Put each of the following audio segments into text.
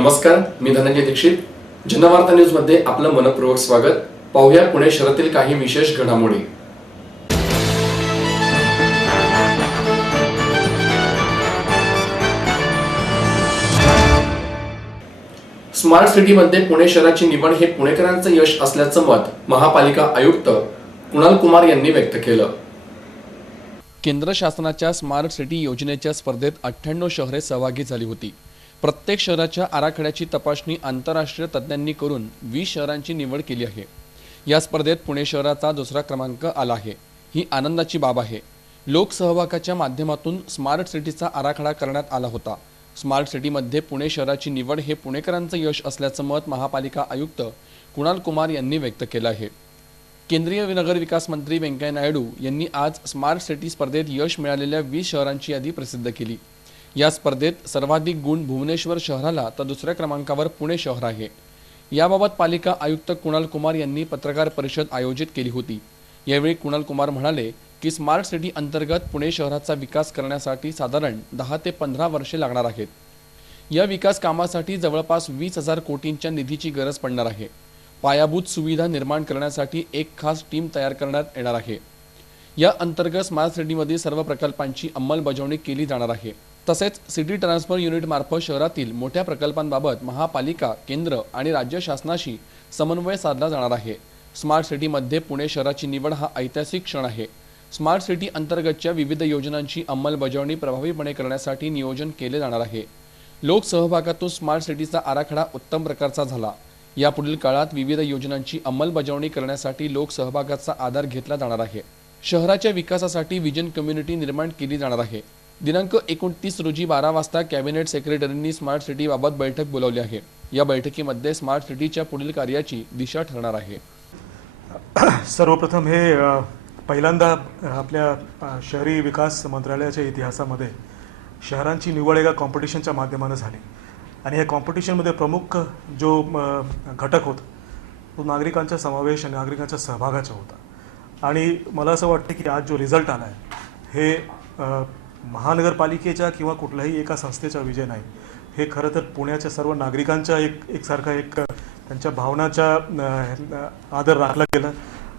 नमस्कार, मी धनंजय दीक्षित. जनवार्ता न्यूज मध्ये आपलं मनपूर्वक स्वागत. पाहूया पुणे शहरातील काही विशेष घडामोडी. स्मार्ट सिटीमध्ये पुणे शहराची निवड हे पुणेकरांचं यश असल्याचं मत महापालिका आयुक्त कुणाल कुमार यांनी व्यक्त केलं. केंद्र शासनाच्या स्मार्ट सिटी योजनेच्या स्पर्धेत 98 शहरे सहभागी झाली होती. प्रत्येक शहराच्या आराखड्याची तपासणी आंतरराष्ट्रीय तज्ज्ञांनी करून 20 शहरांची निवड केली आहे. या स्पर्धेत पुणे शहराचा दुसरा क्रमांक आला आहे. ही आनंदाची बाब आहे. लोकसहभागाच्या माध्यमातून स्मार्ट सिटीचा आराखडा करण्यात आला होता. स्मार्ट सिटीमध्ये पुणे शहराची निवड हे पुणेकरांचं यश असल्याचं मत महापालिका आयुक्त कुणाल कुमार यांनी व्यक्त केलं आहे. केंद्रीय नगर विकास मंत्री व्यंकय्या नायडू यांनी आज स्मार्ट सिटी स्पर्धेत यश मिळालेल्या 20 शहरांची यादी प्रसिद्ध केली. या स्पर्धेत सर्वाधिक गुण भुवनेश्वर शहराला तर दुसऱ्या क्रमांकावर पुणे शहर आहे. याबाबत पालिका आयुक्त कुणाल कुमार यांनी पत्रकार परिषद आयोजित केली होती. यावेळी कुणाल कुमार म्हणाले की स्मार्ट सिटी अंतर्गत पुणे शहराचा विकास करण्यासाठी साधारण 10 ते 15 वर्षे लागणार आहेत. या विकास कामासाठी जवळपास 20,000 कोटींच्या निधीची गरज पडणार आहे. पायाभूत सुविधा निर्माण करण्यासाठी एक खास टीम तयार करण्यात येणार आहे. या अंतर्गत स्मार्ट सिटीमध्ये सर्व प्रकल्पांची अंमलबजावणी केली जाणार आहे. तसेच सिटी ट्रान्सफर युनिट मार्फत शहरातील मोठ्या प्रकल्पांबाबत महापालिका, केंद्र आणि राज्य शासनाशी समन्वय साधला जाणार आहे. स्मार्ट सिटीमध्ये पुणे शहराची निवड हा ऐतिहासिक क्षण आहे. स्मार्ट सिटी अंतर्गतच्या विविध योजनांची अंमलबजावणी प्रभावीपणे करण्यासाठी नियोजन केले जाणार आहे. लोकसहभागातून स्मार्ट सिटीचा आराखडा उत्तम प्रकारचा झाला. यापुढील काळात विविध योजनांची अंमलबजावणी करण्यासाठी लोकसहभागाचा आधार घेतला जाणार आहे. शहराच्या विकासासाठी विजन कम्युनिटी निर्माण केली जाणार आहे. दिनांक 29 रोजी 12 वाजता कॅबिनेट सेक्रेटरींनी स्मार्ट सिटीबाबत बैठक बोलावली आहे. या बैठकीमध्ये स्मार्ट सिटीच्या पुढील कार्याची दिशा ठरणार आहे. सर्वप्रथम हे पहिल्यांदा आपल्या शहरी विकास मंत्रालयाच्या इतिहासामध्ये शहरांची निवड एका कॉम्पिटिशनच्या माध्यमाने झाली आणि या कॉम्पिटिशनमध्ये प्रमुख जो घटक होता तो नागरिकांचा समावेश आणि नागरिकांच्या सहभागाचा होता. आणि मला असं वाटतं की आज जो रिझल्ट आला आहे हे महानगरपालिकेच्या किंवा कुठल्याही एका संस्थेचा विजय नाही. हे खरं तर पुण्याच्या सर्व नागरिकांच्या एकसारखा त्यांच्या भावनाचा आदर राखला गेला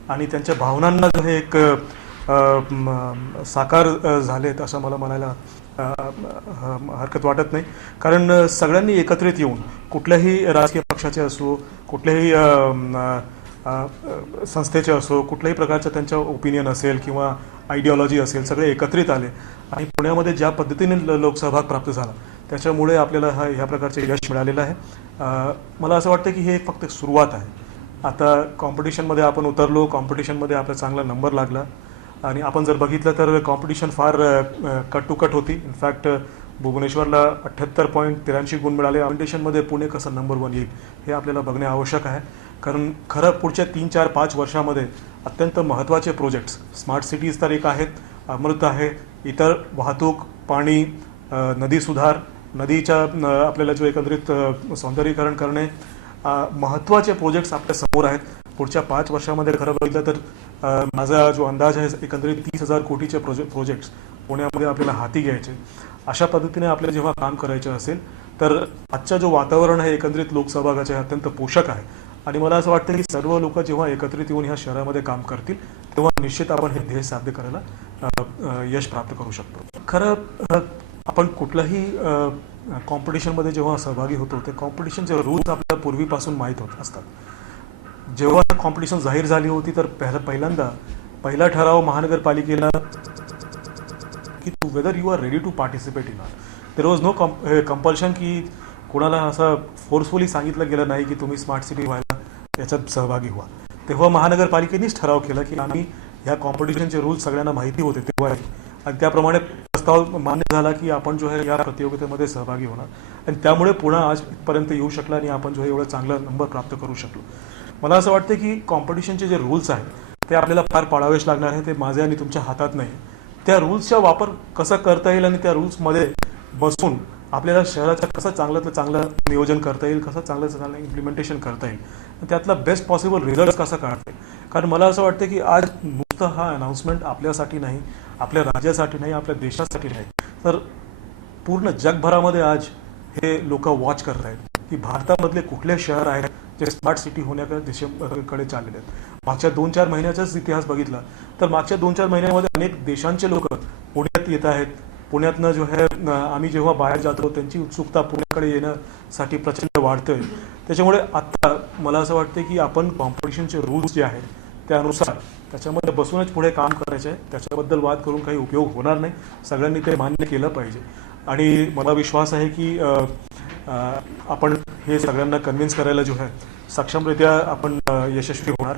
आणि त्यांच्या भावनांना हे एक साकार झालेत असं मला म्हणायला हरकत वाटत नाही. कारण सगळ्यांनी एकत्रित येऊन कुठल्याही राजकीय पक्षाचे असो, कुठल्याही संस्थेचे असो, कुठल्याही प्रकारचं त्यांचं ओपिनियन असेल किंवा आयडिओलॉजी असेल, सगळे एकत्रित आले आणि पुण्यामध्ये ज्या पद्धतीने लोकसहभाग प्राप्त झाला त्याच्यामुळे आपल्याला ह्या प्रकारचे यश मिळालेलं आहे. मला असं वाटतं की हे फक्त सुरुवात आहे. आता कॉम्पिटिशनमध्ये आपण उतरलो, कॉम्पिटिशनमध्ये आपला चांगला नंबर लागला आणि आपण जर बघितलं तर कॉम्पिटिशन फार कट टू कट होती. इनफॅक्ट भुवनेश्वरला 78.83 गुण मिळाले. कॉम्पिटिशनमध्ये पुणे कसं नंबर 1 येईल हे आपल्याला बघणे आवश्यक आहे. कारण खरं पुढच्या 3, 4, 5 वर्षामध्ये अत्यंत महत्त्वाचे प्रोजेक्ट्स, स्मार्ट सिटीज तर एक आहेत, अमृत आहे, इतर वाहतूक, पाणी, नदी सुधार, नदीच्या आपल्याला जो एकत्रित सौंदर्यीकरण करणे, महत्त्वाचे प्रोजेक्ट्स आपल्या समोर आहेत. पुढच्या 5 वर्षामध्ये खरं बघितलं तर माझा जो अंदाज आहे एकंदरीत 30,000 कोटीचे प्रोजेक्ट्स पुण्यामध्ये आपल्याला हाती घ्यायचे. अशा पद्धतीने आपल्याला जेव्हा काम करायचं असेल तर आजचं जो वातावरण आहे एकत्रित लोकसहभागाचे अत्यंत पोषक आहे आणि मला असं वाटतं की सर्व लोक जेव्हा एकत्रित येऊन ह्या शहरामध्ये काम करतील तेव्हा निश्चित आपण हे ध्येय साध्य करायला यश प्राप्त करू शकतो. खरं आपण कुठल्याही कॉम्पिटिशनमध्ये जेव्हा सहभागी होतो ते कॉम्पिटिशनचे रूल्स आपल्याला पूर्वीपासून माहीत होत असतात. जेव्हा कॉम्पिटिशन जाहीर झाली होती तर पहिला ठराव महानगरपालिकेला की whether you are ready to participate in or. There was no compulsion की कोणाला असं फोर्सफुली सांगितलं गेलं नाही की तुम्ही स्मार्ट सिटी व्हायला याच्यात सहभागी व्हा. तेव्हा महानगरपालिकेनेच ठराव केला की आम्ही ह्या कॉम्पिटिशनचे रूल्स सगळ्यांना माहिती होते तेव्हा आणि त्याप्रमाणे प्रस्ताव मान्य झाला की आपण जो आहे या प्रतियोगितेमध्ये सहभागी होणार आणि त्यामुळे पुणे आजपर्यंत येऊ शकला आणि आपण जो आहे एवढा चांगला नंबर प्राप्त करू शकलो. मला असं वाटतं की कॉम्पिटिशनचे जे रूल्स आहेत ते आपल्याला फार पाळावेच लागणार आहे. ते माझे आणि तुमच्या हातात नाही. त्या रूल्सचा वापर कसा करता येईल आणि त्या रूल्समध्ये बसून आपल्याला शहराचं कसं चांगलं नियोजन करता येईल, कसं चांगलं इम्प्लिमेंटेशन करता येईल, त्यातला बेस्ट पॉसिबल रिझल्ट कसा काढता येईल. कारण मला असं वाटतं की आज नुसतं हा अनाउन्समेंट आपल्यासाठी नाही, आपल्या राज्यासाठी नाही, आपल्या देशासाठी नाही, तर पूर्ण जगभरामध्ये आज हे लोक वॉच करत आहेत की भारतामधले कुठले शहर आहेत जे स्मार्ट सिटी होण्याकडे दिशेकडे चाललेले आहेत. मागच्या 2-4 महिन्याचाच इतिहास बघितला तर मागच्या 2-4 महिन्यामध्ये अनेक देशांचे लोक पुण्यात येत आहेत. पुण्यातनं जो आहे आम्ही जेव्हा बाहेर जातो त्यांची उत्सुकता पुण्याकडे येण्यासाठी प्रचंड वाढते. त्याच्यामुळे आत्ता मला असं वाटतं की आपण कॉम्पिटिशनचे रूल्स जे आहेत त्यानुसार त्याच्यामध्ये बसूनच पुढे काम करायचे आहे. त्याच्याबद्दल वाद करून काही उपयोग होणार नाही. सगळ्यांनी ते मान्य केलं पाहिजे आणि मला विश्वास आहे की आपण हे सगळ्यांना कन्व्हिन्स करायला जो आहे सक्षमरित्या आपण यशस्वी होणार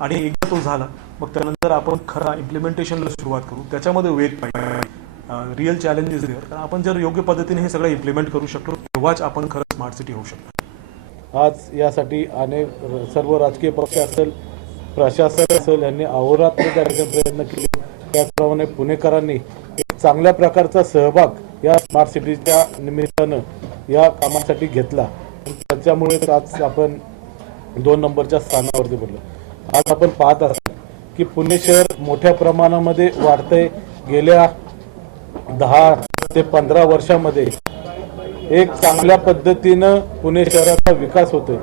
आणि एकदा तो झाला मग त्यानंतर आपण खरा इम्प्लिमेंटेशनला सुरुवात करू. त्याच्यामध्ये वेग पाहिजे, रिअल चॅलेंजेस देणार. आपण जर योग्य पद्धतीने हे सगळं इम्प्लिमेंट करू शकलो तेव्हाच आपण खरं स्मार्ट सिटी होऊ शकतो. आज यासाठी अनेक सर्व राजकीय पक्ष असेल, प्रशासन असेल यांनी अहोरात्र प्रयत्न केले. त्याचप्रमाणे पुणेकरांनी एक चांगल्या प्रकारचा सहभाग या स्मार्ट सिटीच्या निमित्तानं या कामासाठी घेतला. त्याच्यामुळे आज आपण 2 नंबरच्या स्थानावरती पडलो. आज आपण पाहत असाल की पुणे शहर मोठ्या प्रमाणामध्ये वाढतंय. गेल्या 10 ते 15 वर्षामध्ये एक चांगल्या पद्धतीनं पुणे शहराचा विकास होतोय.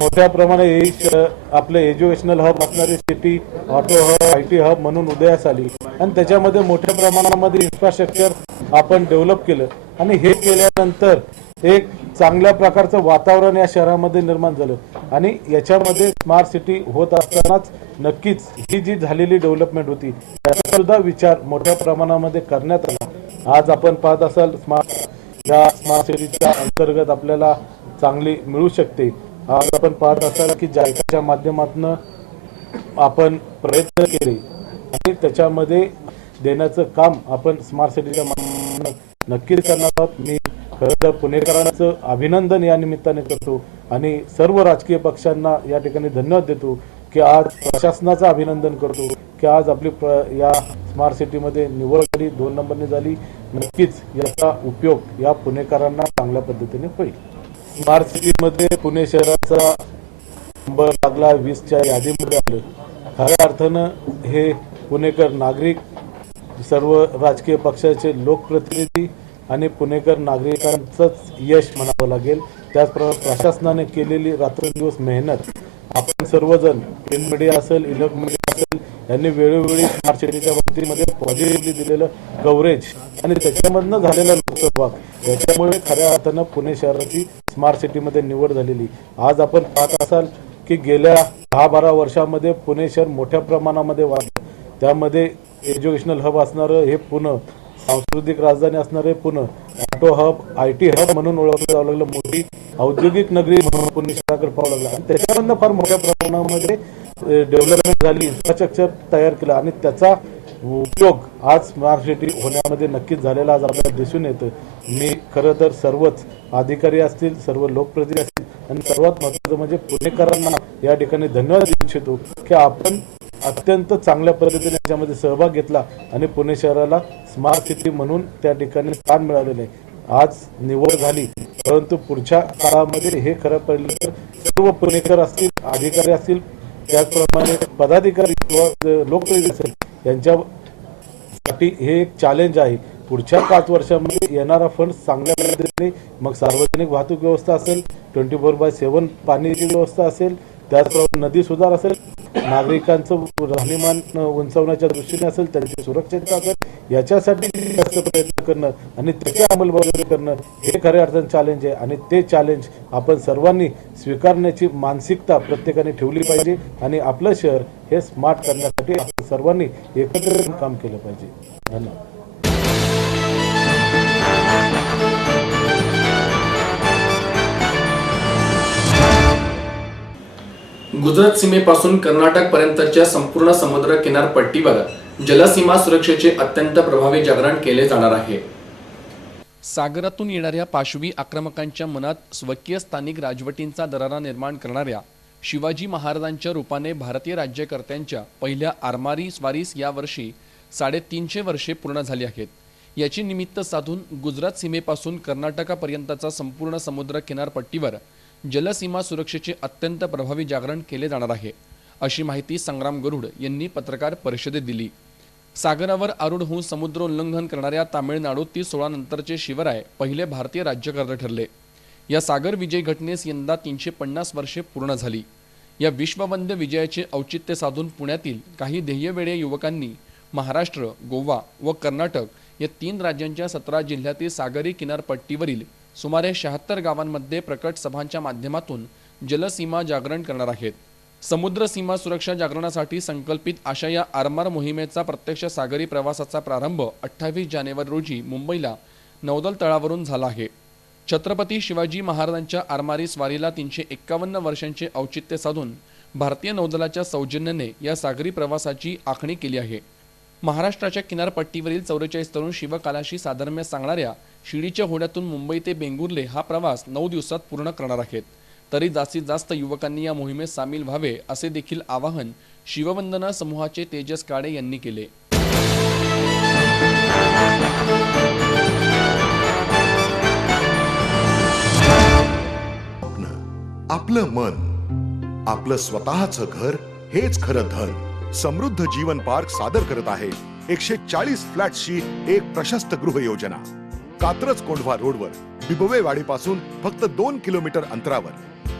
मोठ्या प्रमाणात आपलं एज्युकेशनल हब असणारी city, auto hub, IT hub म्हणून उदयास आली आणि त्याच्यामध्ये मोठ्या प्रमाणामध्ये इन्फ्रास्ट्रक्चर आपण डेव्हलप केलं आणि हे केल्यानंतर एक चांगल्या प्रकारचं वातावरण या शहरामध्ये निर्माण झालं आणि याच्यामध्ये स्मार्ट सिटी होत असतानाच नक्कीच ही जी झालेली डेव्हलपमेंट होती त्याचा सुद्धा विचार मोठ्या प्रमाणामध्ये करण्यात आला. आज आपण पाहत असाल या स्मार्ट सिटीच्या अंतर्गत आपल्याला चांगली मिळू शकते. आज आपण पाहत असाल की जायकाच्या माध्यमातून आपण प्रयत्न केले आणि त्याच्यामध्ये देण्याचं काम आपण स्मार्ट सिटीच्या माध्यमातून नक्कीच करणार आहोत. मी खरं तर पुणेकरांचं अभिनंदन या निमित्ताने करतो आणि सर्व राजकीय पक्षांना या ठिकाणी धन्यवाद देतो की आज प्रशासनाचं अभिनंदन करतो की आज आपली या स्मार्ट सिटीमध्ये निवड झाली, 2 नंबरने झाली. नक्कीच याचा उपयोग या पुणेकरांना चांगल्या पद्धतीने होईल. स्मार्ट सिटीमध्ये पुणे शहराचा नंबर लागला 20च्या यादीमध्ये आलं. खऱ्या अर्थानं हे पुणेकर नागरिक, सर्व राजकीय पक्षाचे लोकप्रतिनिधी आणि पुणेकर नागरिकांचंच यश म्हणावं लागेल. त्याचप्रमाणे प्रशासनाने केलेली रात्रंदिवस मेहनत, आपण सर्वजण प्रिंट मीडिया असेल, इलेक्ट्रॉनिक मीडिया असेल यांनी वेळोवेळी स्मार्ट सिटीच्या बाबतीमध्ये पॉझिटिव्हली दिलेलं कव्हरेज आणि त्याच्यामधनं झालेला लोकसहभाग याच्यामुळे खऱ्या अर्थानं पुणे शहराची स्मार्ट सिटीमध्ये निवड झालेली. आज आपण पाहत असाल की गेल्या 10-12 वर्षामध्ये पुणे शहर मोठ्या प्रमाणामध्ये वाढलं. त्यामध्ये एज्युकेशनल हब असणारं हे पुणे, सांस्कृतिक राजधानी असणारे Pune, auto hub, IT hub म्हणून ओळखलं जावं लागलं. मोठी औद्योगिक नगरी म्हणून पुणे शहराकडे पाहावं लागलं आणि त्याच्यामधनं फार मोठ्या प्रमाणामध्ये डेव्हलपमेंट झाली, इन्फ्रास्ट्रक्चर तयार केलं आणि त्याचा उपयोग आज स्मार्ट सिटी होण्यामध्ये नक्कीच झालेला आज आपल्याला दिसून येतं. मी खरं तर सर्वच अधिकारी असतील, सर्व लोकप्रतिनिधी असतील आणि सर्वात महत्त्वाचं म्हणजे पुणेकरांना या ठिकाणी धन्यवाद देऊ इच्छितो की आपण अत्यंत चांगल्या पद्धतीने याच्यामध्ये सहभाग घेतला आणि पुणे शहराला स्मार्ट सिटी म्हणून त्या ठिकाणी स्थान मिळालेलं आहे. आज निवड झाली, परंतु पुढच्या काळामध्ये हे खरं पाहिलं तर सर्व पुणेकर असतील, अधिकारी असतील, त्याचप्रमाणे पदाधिकारी किंवा लोकप्रतिनिधी असेल यांच्यासाठी हे एक चॅलेंज आहे. पुढच्या 5 वर्षामध्ये येणारा फंड चांगल्या पद्धतीने मग सार्वजनिक वाहतूक व्यवस्था असेल, 24/7 पाण्याची व्यवस्था असेल, त्याचप्रमाणे नदी सुधार असेल, नागरिकांचं राहणीमान उंचावण्याच्या दृष्टीने असेल, त्यांची सुरक्षितता असेल, याच्यासाठी जास्त प्रयत्न करणं आणि त्याची अंमलबजावणी करणं हे खऱ्या अर्थानं चॅलेंज आहे आणि ते चॅलेंज आपण सर्वांनी स्वीकारण्याची मानसिकता प्रत्येकाने ठेवली पाहिजे आणि आपलं शहर हे स्मार्ट करण्यासाठी आपण सर्वांनी एकत्र काम केलं पाहिजे. धन्यवाद. गुजरात सीमेपासून कर्नाटक पर्यंतच्या संपूर्ण समुद्र किनारपट्टीवर जलसीमा सुरक्षेचे अत्यंत प्रभावी जागरण केले जाणार आहे. सागरातून येणाऱ्या पाशवी आक्रमकांच्या मनात स्वकीय स्थानिक राजवटींचा दरारा निर्माण करणाऱ्या शिवाजी महाराजांच्या रूपाने भारतीय राज्यकर्त्यांच्या पहिल्या आरमारी स्वारीस यावर्षी 350 वर्षे पूर्ण झाली आहेत. याची निमित्त साधून गुजरात सीमेपासून कर्नाटकापर्यंतचा संपूर्ण समुद्र किनारपट्टीवर जलसीमा सुरक्षेचे अत्यंत प्रभावी जागरण केले जाणार आहे, अशी माहिती संग्राम गरुड यांनी पत्रकार परिषदेत दिली. सागरावर आरूढ होऊन समुद्र उल्लंघन करणाऱ्या तामिळनाडूत 16 नंतरचे शिवराय पहिले भारतीय राज्यकर्ते ठरले. या सागर विजय घटनेस यंदा 350 वर्षे पूर्ण झाली। या विश्ववंद्य विजयाचे औचित्य साधून पुण्यातील काही ध्येयवेडे युवकांनी महाराष्ट्र, गोवा व कर्नाटक या 3 राज्यांच्या 17 जिल्ह्यातील सागरी किनारपट्टीवरील सुमारे 76 गावांमध्ये प्रकट सभांच्या माध्यमातून जलसीमा जागरण करणार आहेत। समुद्र सीमा सुरक्षा जागरणासाठी संकल्पित अशा या आरमार मोहिमेचा प्रत्यक्ष सागरी प्रवासाचा प्रारंभ 28 जानेवारी रोजी मुंबईला नौदल तळावरून झाला आहे। छत्रपती शिवाजी महाराजांच्या आरमारी स्वारीला 351 वर्षांचे औचित्य साधून भारतीय नौदलाच्या सौजन्याने या सागरी प्रवासाची आखणी केली आहे। महाराष्ट्राच्या किनारपट्टीवरील 44 तरुण शिवकालाशी साधर्म्य सांगणाऱ्या शिडीच्या होड्यातून मुंबई ते बेंगुर्ले हा प्रवास 9 दिवसात पूर्ण करणार आहेत। तरी जास्तीत जास्त युवकांनी या मोहिमेत सामील व्हावे असे देखील आवाहन शिववंदना समूहाचे तेजस काळे यांनी केले। आपलं मन, आपलं स्वतःचं घर हेच खरं धन। समृद्ध जीवन पार्क सादर करत आहे 140 फ्लॅट्सची एक प्रशस्त गृह योजना। कात्रज कोंढवा रोडवर बिबवेवाडीपासून फक्त 2 किलोमीटर अंतरावर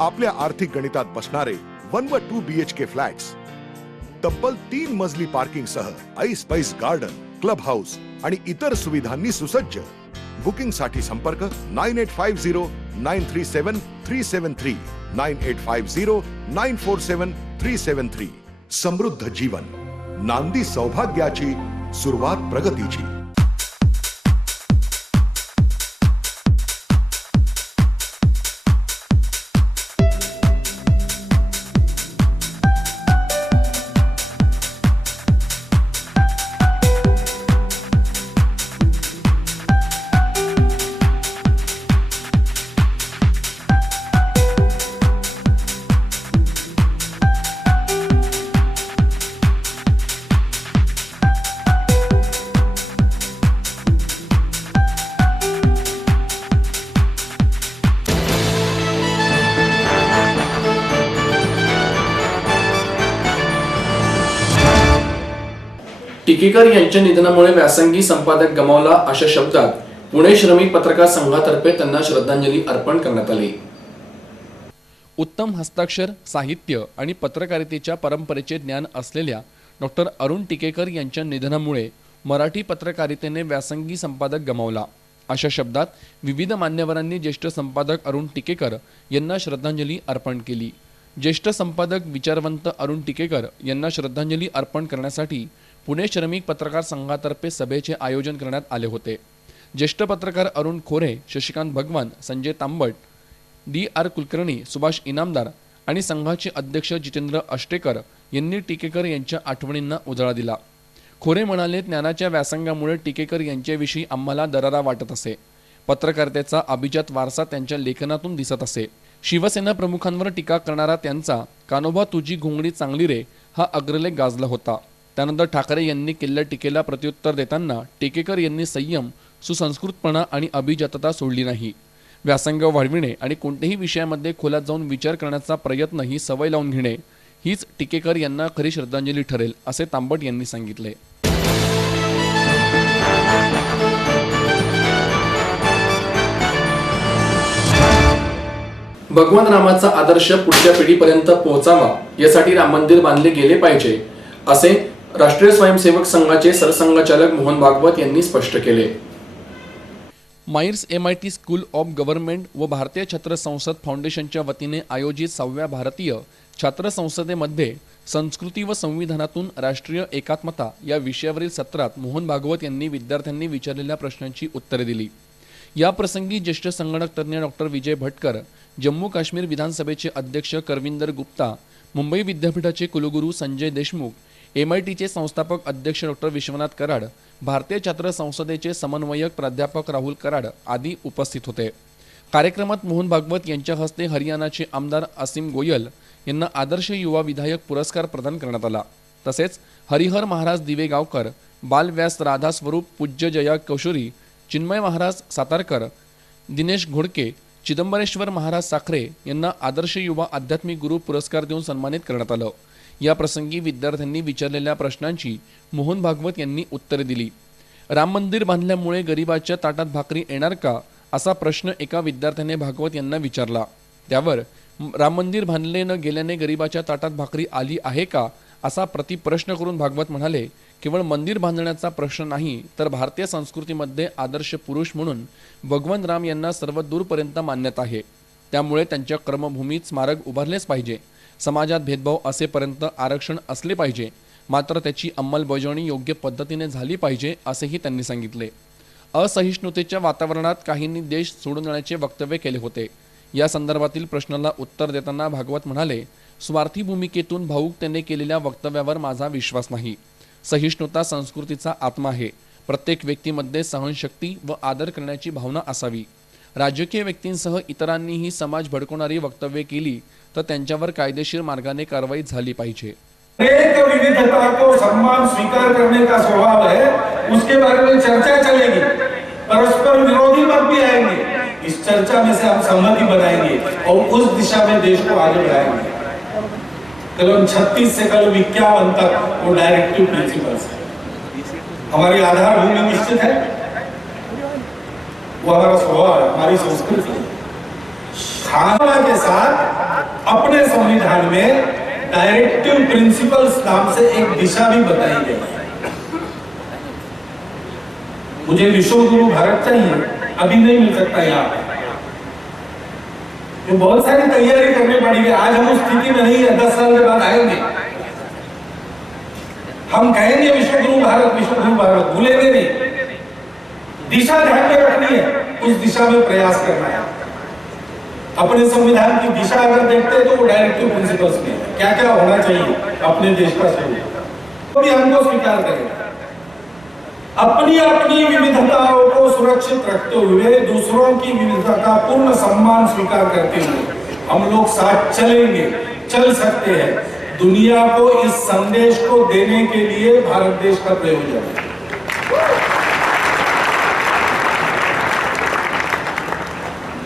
आपल्या आर्थिक गणितात बसणारे 1 व 2 BHK फ्लॅट्स, तब्बल 3 मजली पार्किंग सह ऐस पैस गार्डन, क्लब हाऊस आणि इतर सुविधांनी सुसज्ज। बुकिंग साठी संपर्क 9850937373 9850947373। समृद्ध जीवन, नांदी सौभाग्याची, सुरुवात प्रगतीची। टिकेकर यांच्या निधनामुळे व्यासंगी संपादक गमावला अशा शब्दात पुणे श्रमिक पत्रकार संघातर्फे त्यांना श्रद्धांजली अर्पण करण्यात आली। उत्तम हस्ताक्षर, साहित्य आणि पत्रकारितेच्या परंपरेचे ज्ञान असलेल्या डॉक्टर अरुण टिकेकर यांच्या निधनामुळे मराठी पत्रकारितेने व्यासंगी संपादक गमावला अशा शब्दात विविध मान्यवरांनी ज्येष्ठ संपादक अरुण टिकेकर यांना श्रद्धांजली अर्पण केली। ज्येष्ठ संपादक विचारवंत अरुण टिकेकर यांना श्रद्धांजली अर्पण करण्यासाठी पुणे श्रमिक पत्रकार संघातर्फे सभेचे आयोजन करण्यात आले होते। ज्येष्ठ पत्रकार अरुण खोरे, शशिकांत भगवान, संजय तांबट, DR कुलकर्णी, सुभाष इनामदार आणि संघाचे अध्यक्ष जितेंद्र अष्टेकर यांनी टिकेकर यांच्या आठवणींना उजाळा दिला। खोरे म्हणाले, ज्ञानाच्या व्यासंगामुळे टिकेकर यांच्याविषयी आम्हाला दरारा वाटत असे। पत्रकारितेचा अभिजात वारसा त्यांच्या लेखनातून दिसत असे। शिवसेना प्रमुखांवर टीका करणारा त्यांचा कानोबा तुझी घोंगडी चांगली रे हा अग्रलेख गाजला होता। त्यानंतर ठाकरे यांनी केलेल्या टीकेला प्रत्युत्तर देताना टिकेकर यांनी संयम, सुसंस्कृतपणा आणि अभिजातता सोडली नाही। व्यासंग वाढविणे आणि कोणत्याही विषयामध्ये खोलात जाऊन विचार करण्याचा प्रयत्न ही सवय लावून घेणे हीच टिकेकर यांना खरी श्रद्धांजली ठरेल असे तांबट यांनी सांगितले। भगवान रामाचा आदर्श पुढच्या पिढीपर्यंत पोहोचावा यासाठी राम मंदिर बांधले गेले पाहिजे असे राष्ट्रीय स्वयंसेवक संघाचे सरसंघचालक मोहन भागवत यांनी स्पष्ट केले। Myers MIT school of government व भारतीय छात्र संसद फाउंडेशनच्या वतीने आयोजित 6व्या भारतीय छात्र संसदेमध्ये संस्कृती व संविधानातून राष्ट्रीय एकात्मता या विषयावरील सत्रात मोहन भागवत यांनी विद्यार्थ्यांनी विचारलेल्या प्रश्नांची उत्तरे दिली। या प्रसंगी ज्येष्ठ संगणक तज्ञ डॉक्टर विजय भटकर, जम्मू काश्मीर विधानसभेचे अध्यक्ष करविंदर गुप्ता, मुंबई विद्यापीठाचे कुलगुरू संजय देशमुख, MITचे संस्थापक अध्यक्ष डॉक्टर विश्वनाथ कराड, भारतीय छात्र संसदेचे समन्वयक प्राध्यापक राहुल कराड आदी उपस्थित होते। कार्यक्रमात मोहन भागवत यांच्या हस्ते हरियाणाचे आमदार असीम गोयल यांना आदर्श युवा विधायक पुरस्कार प्रदान करण्यात आला। तसेच हरिहर महाराज दिवेगावकर, बालव्यास राधा स्वरूप पूज्य जया कौशुरी, चिन्मय महाराज सातारकर, दिनेश घोडके, चिदंबरेश्वर महाराज साखरे यांना आदर्श युवा आध्यात्मिक गुरु पुरस्कार देऊन सन्मानित करण्यात आलं। या प्रसंगी विद्यार्थ्यांनी विचारलेल्या प्रश्नांची मोहन भागवत यांनी उत्तरे दिली। राम मंदिर बांधल्यामुळे गरिबाच्या ताटात भाकरी येणार का असा प्रश्न एका विद्यार्थ्याने भागवत यांना विचारला। त्यावर राम मंदिर बांधले न गेल्याने गरिबाच्या ताटात भाकरी आली आहे का असा प्रतिप्रश्न करून भागवत म्हणाले, केवळ मंदिर बांधण्याचा प्रश्न नाही तर भारतीय संस्कृतीमध्ये आदर्श पुरुष म्हणून भगवान राम यांना सर्व दूरपर्यंत मान्यता आहे। त्यामुळे त्यांच्या कर्मभूमीत स्मारक उभारलेच पाहिजे। समाजात भेदभाव असेपर्यंत आरक्षण असले पाहिजे, मात्र त्याची अंमलबजावणी योग्य पद्धतीने झाली पाहिजे असेही त्यांनी सांगितले। असहिष्णुतेच्या वातावरणात काहींनी देश सोडून जाण्याचे वक्तव्य केले होते। या संदर्भातील प्रश्नाला उत्तर देताना भागवत म्हणाले, स्वार्थी भूमिकेतून भावुकतेने केलेल्या वक्तव्यावर माझा विश्वास नाही। सहिष्णुता संस्कृतीचा आत्मा आहे। प्रत्येक व्यक्तीमध्ये सहनशक्ती व आदर करण्याची भावना असावी। राजकीय व्यक्तींसह इतरांनीही समाज भडकवणारी वक्तव्ये केली तर त्यांच्यावर कायदेशीर मार्गाने कारवाई झाली पाहिजे। अनेक विविधता को सम्मान स्वीकार करने का स्वभाव है, उसके बारे में चर्चा चलेगी, परस्पर विरोधी मत भी आएंगे। इस चर्चा में से हम सहमति बनाएंगे और उस दिशा में देश को आगे बढ़ाएंगे। कलम 36 से कलम 51 तक वो डायरेक्टिव प्रिंसिपल्स है। हमारी आधारभूमि निश्चित है, वो हमारा स्वभाव है, हमारी संस्कृति है। खाना के साथ अपने संविधान में डायरेक्टिव प्रिंसिपल्स नाम से एक दिशा भी बताई गई है। मुझे विश्व गुरु भारत चाहिए, अभी नहीं मिल सकता यहाँ, तो बहुत सारी तैयारी करनी पड़ेगी। आज हम उस स्थिति में नहीं है, 10 साल के बाद आएंगे, हम कहेंगे विश्व गुरु भारत भूलेंगे नहीं। दिशा ध्यान में रखनी है, उस दिशा में प्रयास करना है। अपने संविधान की दिशा अगर देखते हैं तो वो डायरेक्टिव प्रिंसिपल्स में क्या क्या होना चाहिए अपने देश का स्वरूप, तो भी हमको स्वीकार करें। अपनी अपनी विविधताओं को सुरक्षित रखते हुए दूसरों की विविधता का पूर्ण सम्मान स्वीकार करते हुए हम लोग साथ चलेंगे, चल सकते हैं। दुनिया को इस संदेश को देने के लिए भारत देश का प्रयोजन है।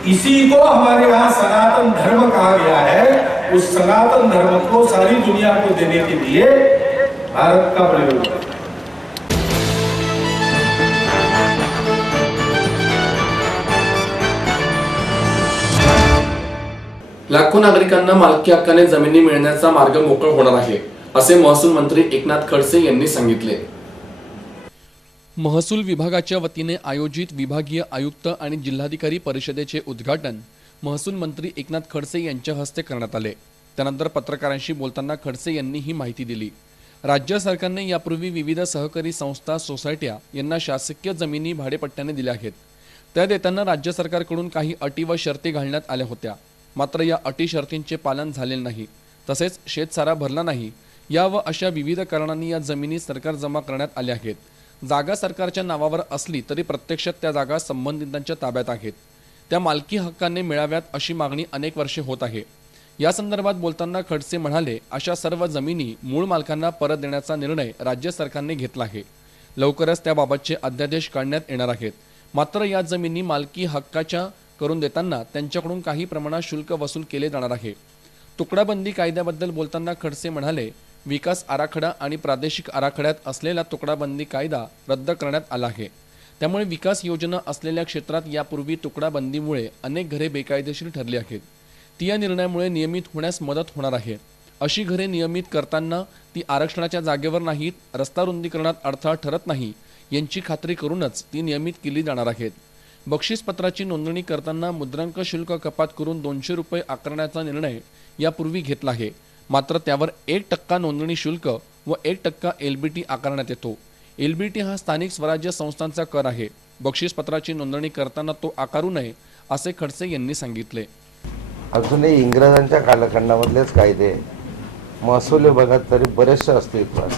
इसी को हमारे यहाँ सनातन धर्म कहा गया है। उस सनातन धर्म को सारी दुनिया को देने के लिए भारत का प्रयोजन है। लाखो नागरिकांना मालकी हक्काने जमिनी मिळण्याचा मार्ग मोकळ होणार आहे, असे महसूल मंत्री एकनाथ खडसे यांनी सांगितले। महसूल विभागाच्या वतीने आयोजित विभागीय आयुक्त आणि जिल्हाधिकारी परिषदेचे उद्घाटन महसूल मंत्री एकनाथ खडसे यांच्या हस्ते करण्यात आले। त्यानंतर पत्रकारांशी बोलताना खडसे यांनी ही माहिती दिली। राज्य सरकारने यापूर्वी विविध सहकारी संस्था, सोसायट्या यांना शासकीय जमिनी भाडेपट्ट्याने दिल्या आहेत। त्या देताना राज्य सरकारकडून काही अटी व शर्ती घालण्यात आल्या होत्या, मात्र या अटी शर्तींचे पालन झालेले नाही। तसेच शेतसारा भरला नाही, या व अशा विविध कारणांनी या जमिनी सरकार जमा करण्यात आल्या आहेत। जागा सरकारच्या नावावर असली तरी प्रत्यक्षात त्या जागा संबंधितांच्या ताब्यात आहेत, त्या मालकी हक्काने मिळाव्यात अशी मागणी अनेक वर्षे होत आहे। या संदर्भात बोलताना खडसे म्हणाले, अशा सर्व जमिनी मूळ मालकांना परत देण्याचा निर्णय राज्य सरकारने घेतला आहे। लवकरच त्याबाबतचे अध्यादेश काढण्यात येणार आहेत। मात्र या जमिनी मालकी हक्काच्या करून देताना त्यांच्याकडून काही प्रमाणात शुल्क वसूल केले जाणार आहे। तुकडाबंदी कायद्याबद्दल बोलताना खडसे म्हणाले, विकास आराखडा आणि प्रादेशिक आराखड्यात असलेला तुकडाबंदी कायदा रद्द करण्यात आला आहे। त्यामुळे विकास योजना असलेल्या क्षेत्रात यापूर्वी तुकडाबंदीमुळे अनेक घरे बेकायदेशीर ठरली आहेत। ती या निर्णयामुळे नियमित होण्यास मदत होणार आहे। अशी घरे नियमित करताना ती आरक्षणाच्या जागेवर नाहीत, रस्ता रुंदीकरणात अडथळा ठरत नाही यांची खात्री करूनच ती नियमित केली जाणार आहेत। बक्षीसपत्राची नोंदणी करताना मुद्रांक शुल्क कपात करून 200 रुपये आकारण्याचा निर्णय यापूर्वी घेतला आहे, मात्र त्यावर 1% नोंदणी शुल्क व 1% LBT आकारण्यात येतो। LBT हा स्थानिक स्वराज्य संस्थांचा कर आहे। बक्षीसपत्राची नोंदणी करताना तो आकारू नये असे खडसे यांनी सांगितले। अजूनही इंग्रजांच्या कालखंडामधलेच कायदे महसूल विभागात तरी बरेचसे अस्तित्वात,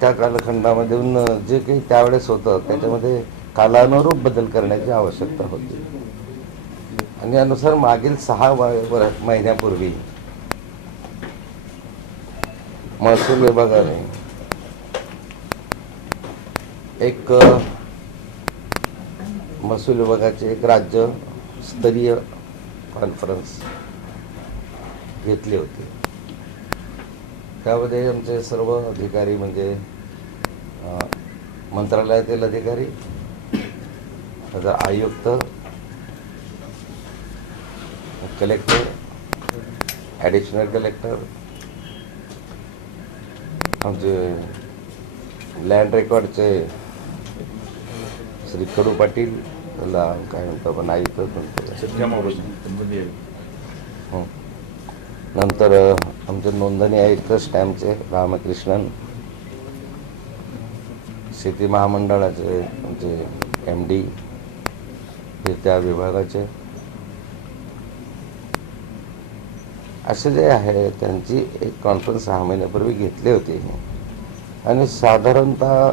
त्या कालखंडामधून जे काही त्यावेळेस होतं त्याच्यामध्ये कालानुरूप बदल करण्याची आवश्यकता होती आणि यानुसार मागील 6 महिन्यापूर्वी महसूल विभागाने एक महसूल विभागाचे एक राज्य स्तरीय कॉन्फरन्स घेतली होती। त्यामध्ये आमचे सर्व अधिकारी म्हणजे मंत्रालयातील अधिकारी माझा आयुक्त, कलेक्टर, ॲडिशनल कलेक्टर, आमचे लँड रेकॉर्डचे श्री कडू पाटील, त्याला काय म्हणतो आपण आयुक्त म्हणतो. नंतर आमचे नोंदणी आयुक्त स्टॅम्पचे रामकृष्णन, शेती महामंडळाचे आमचे MD हे त्या विभागाचे, असे जे आहे त्यांची एक कॉन्फरन्स 6 महिन्यापूर्वी घेतली होती आणि साधारणतः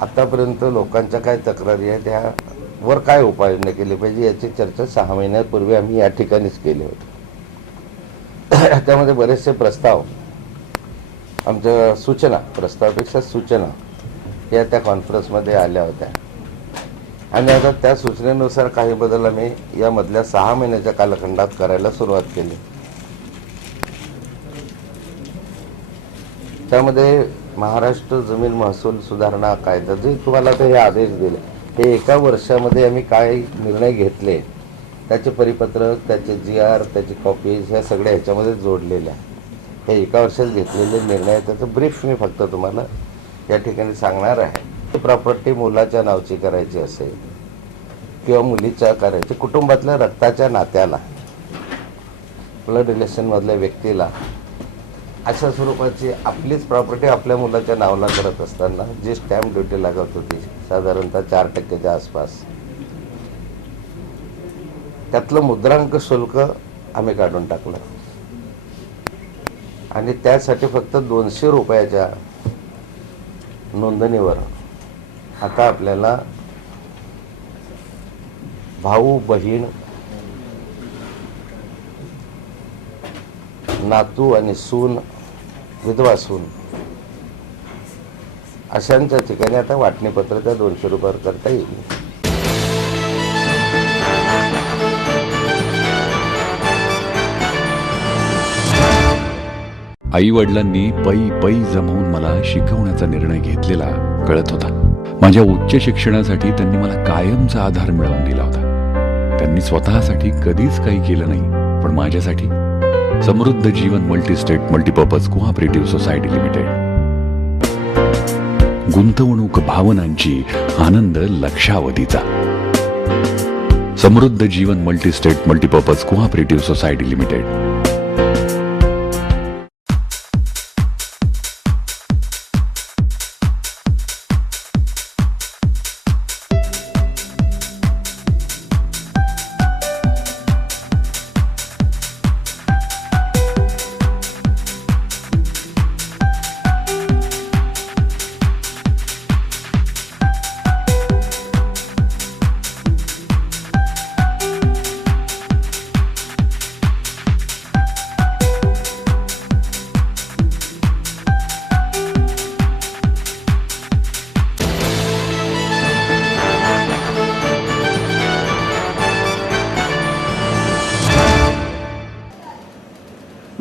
आतापर्यंत लोकांच्या काय तक्रारी आहे त्यावर काय उपाययोजना केली पाहिजे याची चर्चा 6 महिन्यापूर्वी आम्ही या ठिकाणीच केली होती. त्यामध्ये बरेचसे प्रस्ताव, आमच्या सूचना, प्रस्तावापेक्षा सूचना या त्या कॉन्फरन्समध्ये आल्या होत्या आणि आता त्या सूचनेनुसार काही बदल आम्ही यामधल्या 6 महिन्याच्या कालखंडात करायला सुरुवात केली. त्यामध्ये महाराष्ट्र जमीन महसूल सुधारणा कायदा जे तुम्हाला आता हे आदेश दिले, हे एका वर्षामध्ये आम्ही काय निर्णय घेतले त्याचे परिपत्रक, त्याचे GR, त्याची कॉपीज ह्या सगळ्या ह्याच्यामध्ये जोडलेले आहे. हे एका वर्षात घेतलेले निर्णय, त्याचं ब्रीफ मी फक्त तुम्हाला या ठिकाणी सांगणार आहे. प्रॉपर्टी मुलाच्या नावची करायची असेल किंवा मुलीच्या करायची, कुटुंबातल्या रक्ताच्या नात्याला, ब्लड रिलेशनमधल्या व्यक्तीला अशा स्वरूपाची आपलीच प्रॉपर्टी आपल्या मुलाच्या नावाला करत असताना जी स्टॅम्प ड्युटी लागत होती साधारणतः 4% आसपास, त्यातलं मुद्रांक शुल्क आम्ही काढून टाकलं आणि त्यासाठी फक्त 200 रुपयाच्या नोंदणीवर आता आपल्याला भाऊ, बहीण, नातू आणि सून, विधवा सून अशांच्या ठिकाणी आता वाटणीपत्र त्या 200 रुपयावर करता येईल. आई वडिलांनी पै जमवून मला शिकवण्याचा निर्णय घेतलेला कळत होता. माझ्या उच्च शिक्षणासाठी त्यांनी मला कायमचा आधार मिळवून दिला होता. त्यांनी स्वतःसाठी कधीच काही केलं नाही, पण माझ्यासाठी Samruddha Jeevan multistate multipurpose cooperative society limited. गुंतवणूक भावनांची, आनंद लक्षावधीचा. Samruddha Jeevan multistate multipurpose cooperative society limited.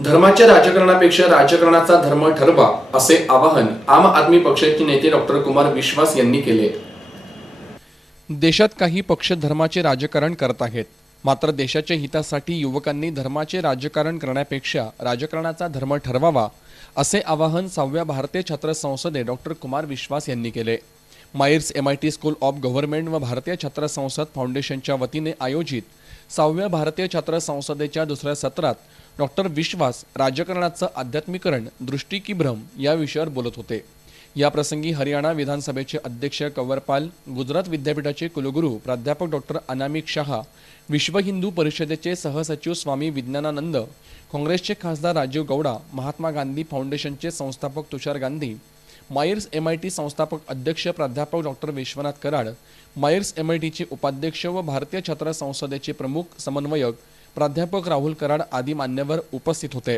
धर्माच्या राजकारणापेक्षा राजकारणाचा धर्म ठरवा असे आवाहन आम आदमी पक्षाचे नेते डॉक्टर कुमार विश्वास यांनी केले. देशात काही पक्ष धर्माचे राजकारण करत आहेत, मात्र देशाच्या हितासाठी युवकांनी धर्माचे राजकारण करण्यापेक्षा राजकारणाचा धर्म ठरवावा असे आवाहन 6व्या भारतीय छात्र संसदे डॉक्टर कुमार विश्वास यांनी केले. Myers MIT school of government व भारतीय छात्र संसद फाउंडेशनच्या वतीने आयोजित 6व्या भारतीय छात्र संसदेच्या दुसऱ्या सत्रात डॉक्टर विश्वास राजकारणाचं आध्यात्मिकरण दृष्टी की भ्रम या विषयावर बोलत होते. या प्रसंगी हरियाणा विधानसभेचे अध्यक्ष कंवरपाल, गुजरात विद्यापीठाचे कुलगुरू प्राध्यापक डॉक्टर अनामिक शहा, विश्व हिंदू परिषदेचे सहसचिव स्वामी विज्ञानानंद, काँग्रेसचे खासदार राजीव गौडा, महात्मा गांधी फाउंडेशनचे संस्थापक तुषार गांधी, मायर्स MIT संस्थापक अध्यक्ष प्राध्यापक डॉक्टर विश्वनाथ कराड, मायर्स MITचे उपाध्यक्ष व भारतीय छात्र संसदेचे प्रमुख समन्वयक प्राध्यापक राहुल कराड आदी मान्यवर उपस्थित होते.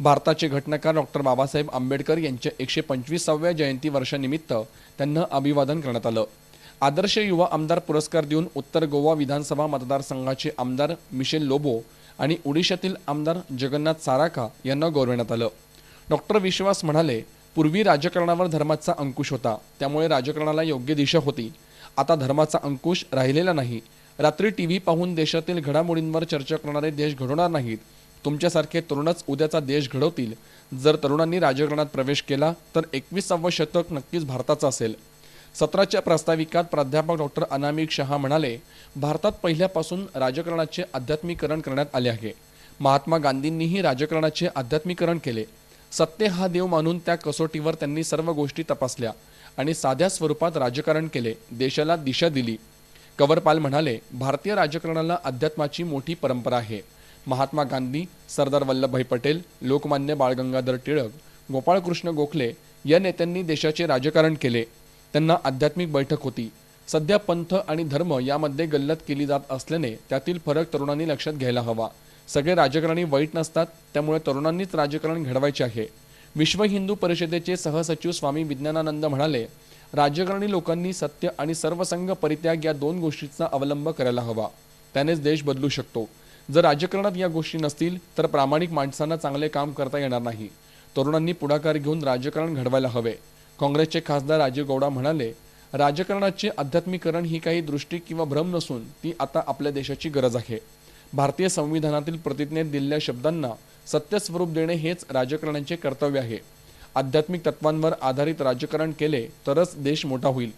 भारताचे घटनाकार डॉक्टर बाबासाहेब आंबेडकर यांच्या 125व्या जयंती वर्षानिमित्त त्यांना अभिवादन करण्यात आलं. आदर्श युवा आमदार पुरस्कार देऊन उत्तर गोवा विधानसभा मतदारसंघाचे आमदार मिशेल लोबो आणि ओडिशातील आमदार जगन्नाथ साराका यांना गौरवण्यात आलं. डॉक्टर विश्वास म्हणाले, पूर्वी राजकारणावर धर्माचा अंकुश होता, त्यामुळे राजकारणाला योग्य दिशा होती. आता धर्माचा अंकुश राहिलेला नाही. रात्री टीव्ही पाहून देशातील घडामोडींवर चर्चा करणारे देश घडवणार नाहीत. तुमच्यासारखे तरुणच उद्याचा देश घडवतील. जर तरुणांनी राजकारणात प्रवेश केला तर 21वे शतक नक्कीच भारताचं असेल. सत्राच्या प्रास्ताविकात प्राध्यापक डॉक्टर अनामिक शहा म्हणाले, भारतात पहिल्यापासून राजकारणाचे आध्यात्मिकरण करण्यात आले आहे. महात्मा गांधींनीही राजकारणाचे आध्यात्मिकरण केले. सत्य हा देव मानून त्या कसोटीवर त्यांनी सर्व गोष्टी तपासल्या आणि साध्या स्वरूपात राजकारण केले, देशाला दिशा दिली. कंवरपाल म्हणाले, भारतीय राजकारणाला अध्यात्माची मोठी परंपरा आहे. महात्मा गांधी, सरदार वल्लभभाई पटेल, लोकमान्य बाळ गंगाधर टिळक, गोपाळकृष्ण गोखले या नेत्यांनी देशाचे राजकारण केले. त्यांना आध्यात्मिक बैठक होती. सध्या पंथ आणि धर्म यामध्ये गल्लत केली जात असल्याने त्यातील फरक तरुणांनी लक्षात घ्यायला हवा. सगळे राजकारणी वाईट नसतात, त्यामुळे तरुणांनीच राजकारण घडवायचे आहे. विश्व हिंदू परिषदेचे सहसचिव स्वामी विज्ञानानंद म्हणाले, राजकारणी लोकांनी सत्य आणि सर्वसंग परित्याग या 2 गोष्टींचा अवलंब करायला हवा. त्यानेच देश बदलू शकतो. जर राजकारणात या गोष्टी नसतील तर प्रामाणिक माणसांना चांगले काम करता येणार नाही. तरुणांनी पुढाकार घेऊन राजकारण घडवायला हवे. काँग्रेसचे खासदार राजीव गौडा म्हणाले, राजकारणाचे आध्यात्मिकरण ही काही दृष्टी किंवा भ्रम नसून ती आता आपल्या देशाची गरज आहे. भारतीय संविधानातील प्रतिज्ञेत दिलेल्या शब्दांना सत्य स्वरूप देणे हेच राजकारणाचे कर्तव्य आहे. आध्यात्मिक तत्वांवर आधारित राजकारण केले तरच देश मोठा होईल.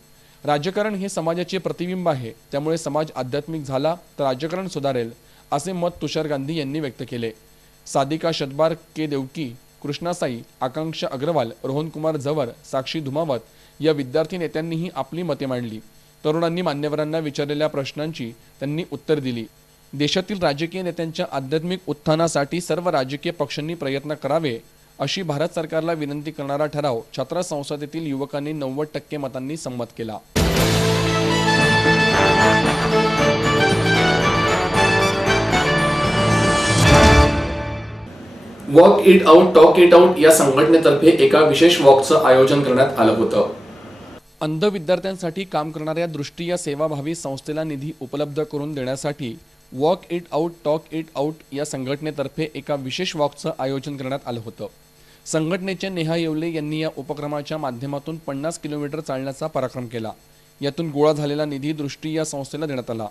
राजकारण हे समाजाचे प्रतिबिंब आहे, त्यामुळे समाज आध्यात्मिक झाला तर राजकारण सुधारेल, असे मत तुषार गांधी यांनी व्यक्त केले. सादिका शतबार, के देवकी, कृष्णा साई, आकांक्षा अग्रवाल, रोहनकुमार झवर, साक्षी धुमावत या विद्यार्थी नेत्यांनीही आपली मते मांडली. तरुणांनी मान्यवरांना विचारलेल्या प्रश्नांची त्यांनी उत्तर दिली. देशातील राजकीय नेत्यांच्या आध्यात्मिक उत्थानासाठी सर्व राजकीय पक्षांनी प्रयत्न करावे अशी भारत सरकारला विनंती करणारा ठराव छात्र संसदेतील युवकांनी 90% मतांनी संमत केला. Walk it out talk it out या संघटनेतर्फे एका विशेष वॉकचं आयोजन करण्यात आलं होतं. अंध विद्यार्थ्यांसाठी काम करणाऱ्या दृष्टी या सेवाभावी संस्थेला निधी उपलब्ध करून देण्यासाठी walk it out talk it out या संघटनेतर्फे एका विशेष वॉकचं आयोजन करण्यात आलं होतं. संघटनेचे नेहा येवले यांनी या उपक्रमाच्या माध्यमातून 50 किलोमीटर चालण्याचा पराक्रम केला. यातून गोळा झालेला निधी दृष्टी या संस्थेला देण्यात आला.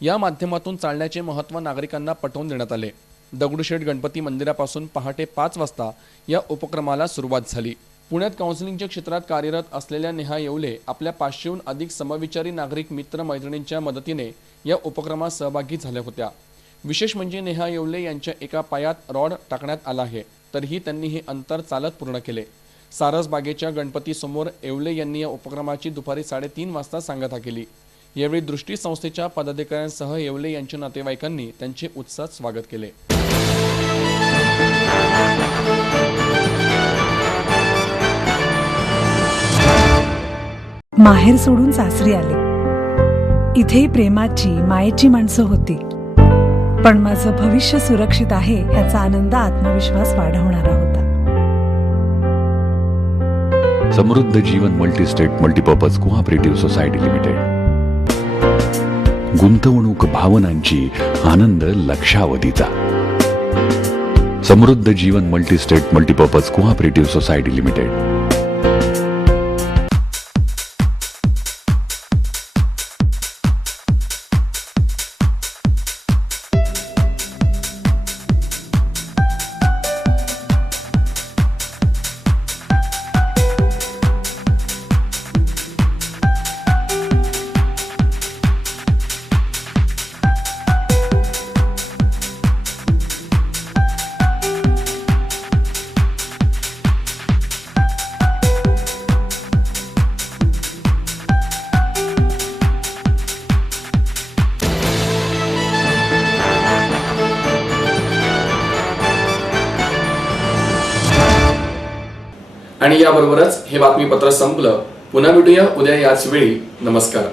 या माध्यमातून चालण्याचे महत्त्व नागरिकांना पटवून देण्यात आले. दगडूशेठ गणपती मंदिरापासून पहाटे 5 वाजता या उपक्रमाला सुरुवात झाली. पुण्यात काउन्सिलिंगच्या क्षेत्रात कार्यरत असलेल्या नेहा येवले आपल्या 500हून अधिक समविचारी नागरिक मित्र मैत्रिणींच्या मदतीने या उपक्रमात सहभागी झाल्या होत्या. विशेष म्हणजे नेहा येवले यांच्या एका पायात रॉड टाकण्यात आला आहे, तरीही त्यांनी हे अंतर चालत पूर्ण केले. सारसबागेच्या गणपतीसमोर येवले यांनी या उपक्रमाची दुपारी 3:30 वाजता सांगता केली. यावेळी दृष्टी संस्थेच्या पदाधिकाऱ्यांसह येवले यांच्या नातेवाईकांनी त्यांचे उत्साहात स्वागत केले. माहेर सोडून सासरी आले. इथेही प्रेमाची मायेची माणसं होती, पण माझं भविष्य सुरक्षित आहे ह्याचा आनंद आत्मविश्वास वाढवणारा होता. Samruddha Jeevan multistate multipurpose cooperative society limited. गुंतवणूक भावनांची, आनंद लक्षावधीचा. Samruddha Jeevan multistate multipurpose cooperative society limited. आणि याबरोबरच हे बातमीपत्र संपलं. पुन्हा भेटूया उद्या याच वेळी. नमस्कार.